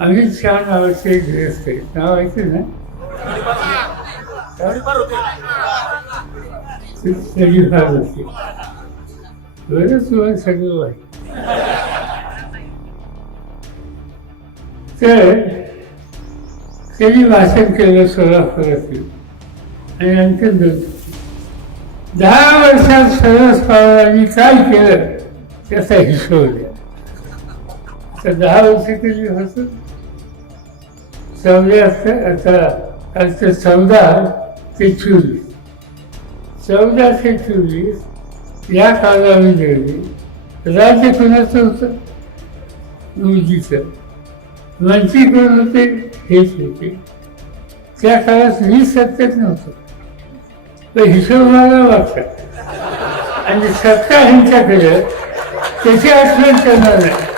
अमित शहा नावाचे एक नाव ऐकते ना? ते फार बरंच सगळं वाईट तर त्यांनी भाषण केलं सोलापुरातील. आणि आणखीन दोन. दहा वर्षात सरस पवारांनी काय केलं त्याचा हिशोब द्या. तर दहा वर्ष त्यांनी हसत चौदा आता आता चौदा ते चोवीस चौदा ते चोवीस या कालावधीमध्ये राज्य कोणाचं होतं? मोदीचं मंत्री कोण होते हेच होते. त्या काळात वीस सत्तेत नव्हतं. तर हिशोब मला वाटतं आणि सत्ता ह्यांच्याकडे त्याची आठवण करणार नाही.